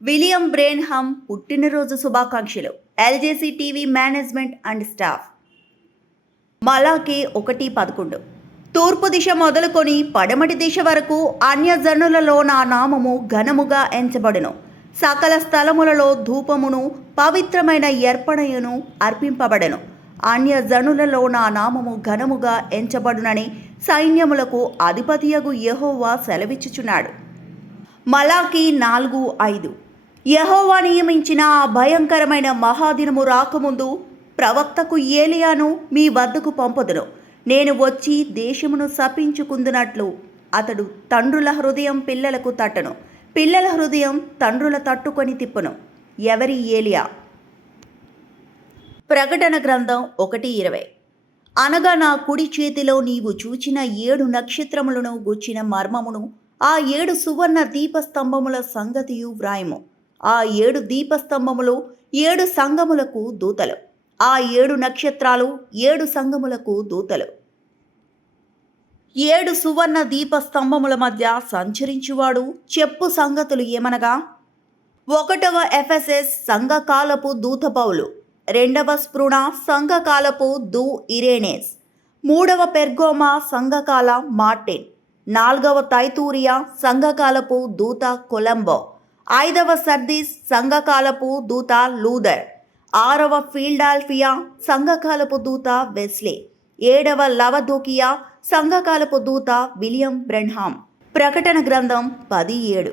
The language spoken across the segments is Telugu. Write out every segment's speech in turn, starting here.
విలియం బ్రేన్హామ్ పుట్టినరోజు శుభాకాంక్షలు. ఎల్జేసీ టీవీ మేనేజ్మెంట్ అండ్ స్టాఫ్. మలాకి 1:11. తూర్పు దిశ మొదలుకొని పడమటి దిశ వరకు అన్యజనులలో నా నామము ఘనముగా ఎంచబడును. సకల స్థలములలో ధూపమును పవిత్రమైన అర్పణయును అర్పింపబడెను. అన్యజనులలో నా నామము ఘనముగా ఎంచబడునని సైన్యములకు అధిపతియగు యెహోవా సెలవిచ్చుచున్నాడు. మలాకి 4:5. యెహోవా నియమించిన ఆ భయంకరమైన మహాదినము రాకముందు ప్రవక్తకు ఏలియాను మీ వద్దకు పంపుదును. నేను వచ్చి దేశమును శపించుకుందునట్లు అతడు తండ్రుల హృదయం పిల్లలకు తట్టను, పిల్లల హృదయం తండ్రుల తట్టుకొని తిప్పును. ఎవరి ఏలియా? ప్రకటన గ్రంథం 1:20. అనగా నా కుడి చేతిలో నీవు చూచిన 7 నక్షత్రములను గుచ్చిన మర్మమును, ఆ 7 సువర్ణ దీపస్తంభముల సంగతియు వ్రాయము. ఆ 7 దీపస్తంభములు 7 సంఘములకు దూతలు. ఆ 7 నక్షత్రాలు 7 సంఘములకు దూతలు. 7 సువర్ణ దీపస్తంభముల మధ్య సంచరించువాడు చెప్పు సంగతులు ఏమనగా, 1వ ఎఫెసెస్ సంఘకాలపు దూత పౌలు, 2వ స్పృణ సంఘకాలపు దు ఇరేనేస్, 3వ పెర్గోమా సంఘకాల మార్టిన్, 4వ తైతూరియా సంఘకాలపు దూత కొలంబో, 5వ సర్దీస్ సంఘకాలపు దూత లూదర్, 6వ ఫిల్డాల్ఫియా సంఘకాలపు దూత వెస్లీ, 7వ లవదోకియా సంఘకాలపు దూత విలియం బ్రెన్హామ్. ప్రకటన గ్రంథం 10:7.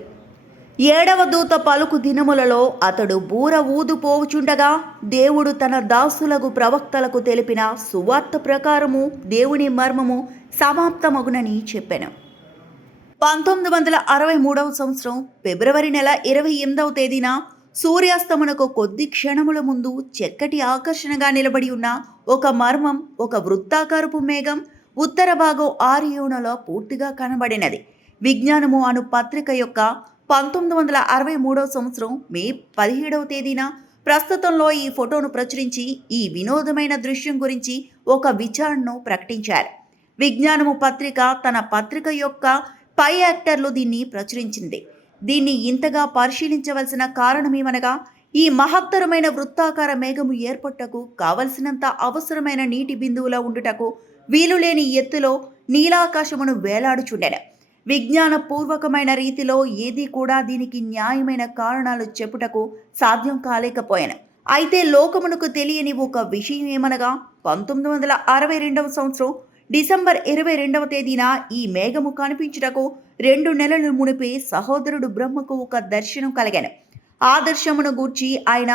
7వ దూత పలుకు దినములలో అతడు బూర ఊదుపోవుచుండగా దేవుడు తన దాసులకు ప్రవక్తలకు తెలిపిన సువార్త ప్రకారము దేవుని మర్మము సమాప్తమగునని చెప్పెను. 1963వ సంవత్సరం ఫిబ్రవరి నెల 28వ తేదీన సూర్యాస్తమునకు కొద్ది క్షణముల ముందు చక్కటి ఆకర్షణగా నిలబడి ఉన్న ఒక మర్మం, ఒక వృత్తాకారపు మేఘం ఉత్తర భాగం ఆరియోనలో పూర్తిగా కనబడినది. విజ్ఞానము అను పత్రిక యొక్క 1963వ సంవత్సరం మే 17వ తేదీన ప్రస్తుతంలో ఈ ఫోటోను ప్రచురించి ఈ వినోదమైన దృశ్యం గురించి ఒక విచారణను ప్రకటించారు. విజ్ఞానము పత్రిక తన పత్రిక యొక్క పై యాక్టర్లు దీన్ని ప్రచురించింది. దీన్ని ఇంతగా పరిశీలించవలసిన కారణమేమనగా, ఈ మహత్తరమైన వృత్తాకార మేఘము ఏర్పట్టకు కావలసినంత అవసరమైన నీటి బిందువులో ఉండుటకు వీలులేని ఎత్తులో నీలాకాశమును వేలాడుచుండెను. విజ్ఞానపూర్వకమైన రీతిలో ఏది కూడా దీనికి న్యాయమైన కారణాలు చెప్పుటకు సాధ్యం కాలేకపోయాను. అయితే లోకమునకు తెలియని ఒక విషయం ఏమనగా, 1962వ సంవత్సరం డిసెంబర్ 22వ తేదీన ఈ మేఘము కనిపించుటకు 2 నెలలు మునిపే సహోదరుడు బ్రహ్మకు ఒక దర్శనం కలిగాను. ఆ దర్శనమును గూర్చి ఆయన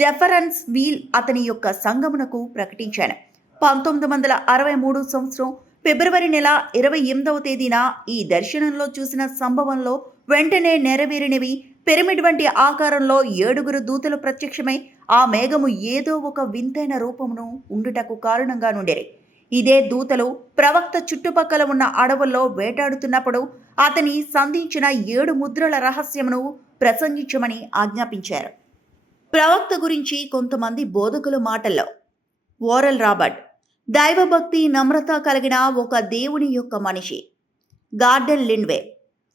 జెఫరన్స్ వీల్ అతని యొక్క సంఘమునకు ప్రకటించాను. 1963 సంవత్సరం ఫిబ్రవరి నెల 28వ తేదీన ఈ దర్శనంలో చూసిన సంభవంలో వెంటనే నెరవేరినవి పిరమిడ్ వంటి ఆకారంలో 7 దూతలు ప్రత్యక్షమై ఆ మేఘము ఏదో ఒక వింతైన రూపమును ఉండుటకు కారణంగా నుండేరి. ఇదే దూతలు ప్రవక్త చుట్టుపక్కల ఉన్న అడవుల్లో వేటాడుతున్నప్పుడు అతని సంధించిన 7 ముద్రల రహస్యమును ప్రసంగించమని ఆజ్ఞాపించారు. ప్రవక్త గురించి కొంతమంది బోధకుల మాటల్లో, ఓరల్ రాబర్ట్ దైవభక్తి నమ్రత కలిగిన ఒక దేవుని యొక్క మనిషి. గార్డెన్ లిండ్వే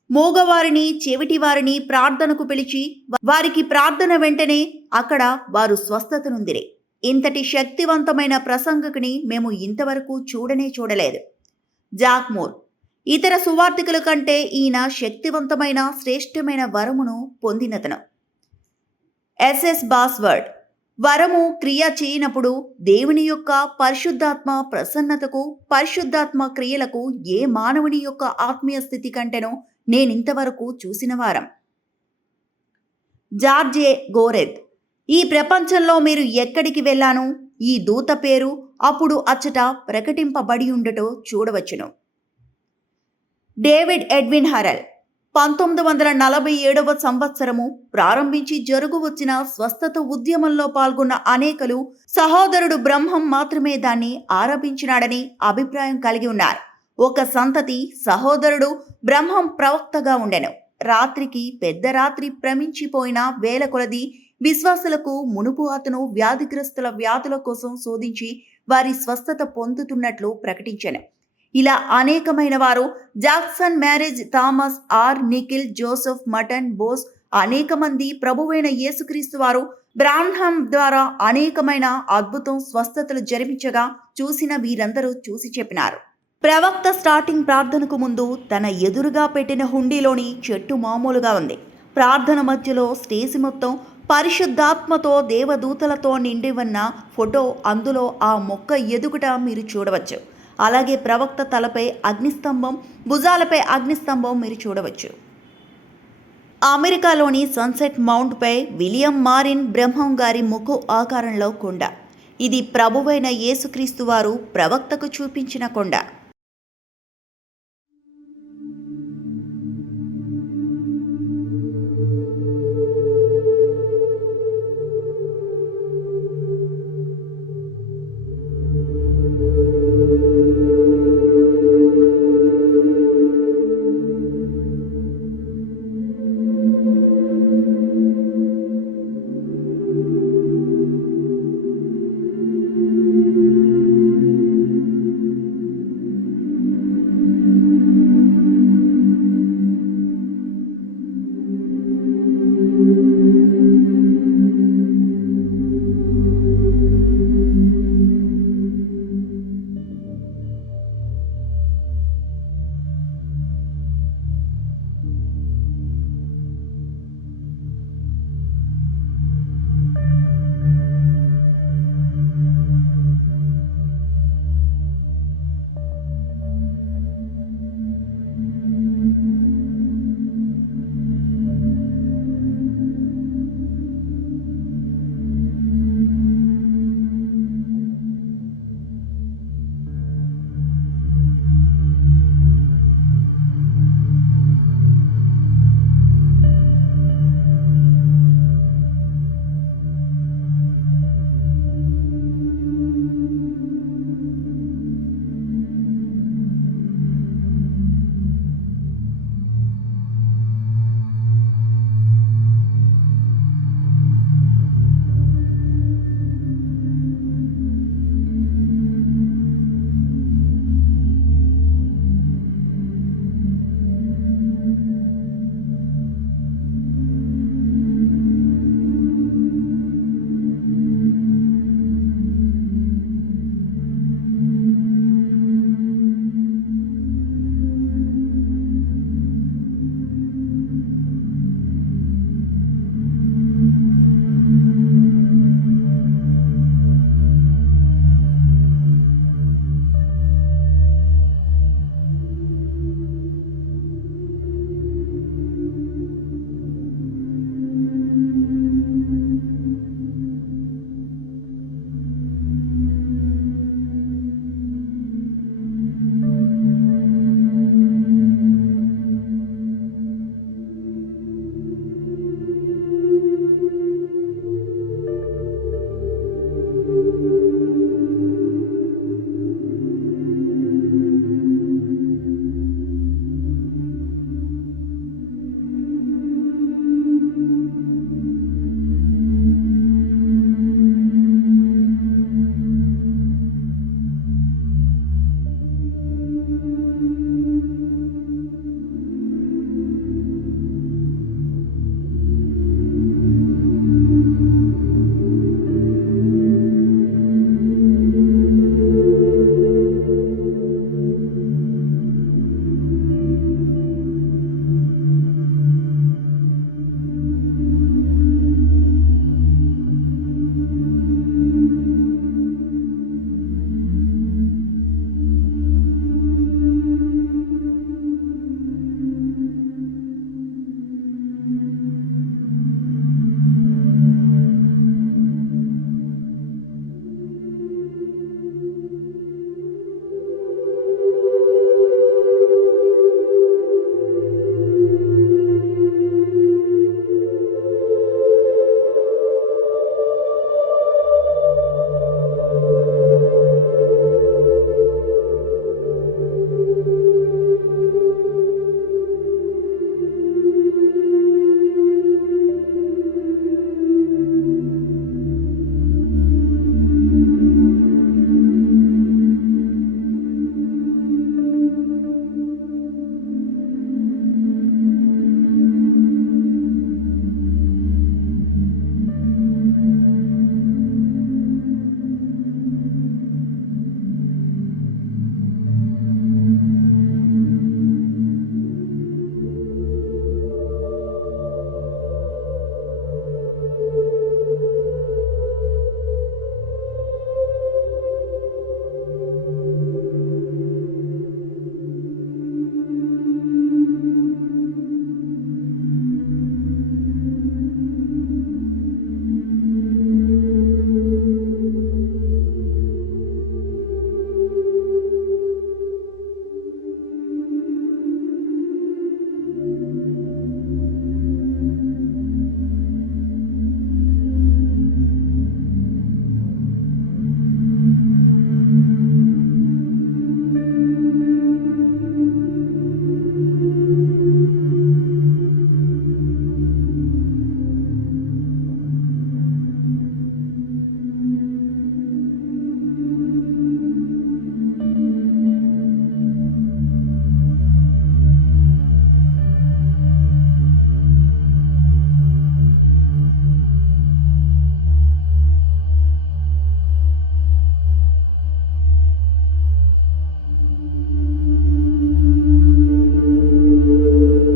మూగవారిని చెవిటివారిని ప్రార్థనకు పిలిచి వారికి ప్రార్థన వెంటనే అక్కడ వారు స్వస్థత నొందిరి. ఇంతటి శక్తివంతమైన ప్రసంగకుని మేము ఇంతవరకు చూడలేదు. జాక్ మూర్ ఇతర సువార్తికుల కంటే ఈయన శక్తివంతమైన శ్రేష్టమైన వరమును పొందినతను. ఎస్ఎస్ బాస్వర్డ్ వరము క్రియ చేయనప్పుడు దేవుని యొక్క పరిశుద్ధాత్మ ప్రసన్నతకు, పరిశుద్ధాత్మ క్రియలకు ఏ మానవుని యొక్క ఆత్మీయ స్థితి కంటేనో నేనింతవరకు చూసిన వారం. జార్జే గోరెద్ ఈ ప్రపంచంలో మీరు ఎక్కడికి వెళ్ళాను, ఈ దూత పేరు అప్పుడు అచ్చట ప్రకటింపబడి ఉండటో చూడవచ్చును. డేవిడ్ ఎడ్విన్ హరల్ 1947వ సంవత్సరము ప్రారంభించి జరుగు వచ్చిన స్వస్థత ఉద్యమంలో పాల్గొన్న అనేకలు సహోదరుడు బ్రహ్మం మాత్రమే దాన్ని ఆరంభించినాడని అభిప్రాయం కలిగి ఉన్నారు. ఒక సంతతి సహోదరుడు బ్రహ్మం ప్రవక్తగా ఉండెను. రాత్రికి పెద్ద రాత్రి భ్రమించిపోయిన వేల కొలది విశ్వాసులకు మునుపు అతను వ్యాధిగ్రస్తుల వ్యాధుల కోసం శోధించి వారి స్వస్థత పొందుతున్నట్లు ప్రకటించాను. ఇలా అనేకమైన వారు జాక్సన్ మ్యారేజ్, థామస్ ఆర్ నికిల్, జోసెఫ్ మటన్, బోస్ అనేక మంది ప్రభువైన యేసుక్రీస్తు వారు బ్రాహ్మం ద్వారా అనేకమైన అద్భుతం స్వస్థతలు జరిపించగా చూసిన వీరందరూ చూసి చెప్పినారు. ప్రవక్త స్టార్టింగ్ ప్రార్థనకు ముందు తన ఎదురుగా పెట్టిన హుండీలోని చెట్టు మామూలుగా ఉంది. ప్రార్థన మధ్యలో స్టేజి మొత్తం పరిశుద్ధాత్మతో దేవదూతలతో నిండి ఉన్న ఫోటో అందులో ఆ మొక్క ఎదుగుట మీరు చూడవచ్చు. అలాగే ప్రవక్త తలపై అగ్నిస్తంభం, భుజాలపై అగ్నిస్తంభం మీరు చూడవచ్చు. అమెరికాలోని సన్సెట్ మౌంట్పై విలియం మారిన్ బ్రహ్మం గారి ముఖ ఆకారంలో కొండ. ఇది ప్రభువైన యేసుక్రీస్తు వారు ప్రవక్తకు చూపించిన కొండ.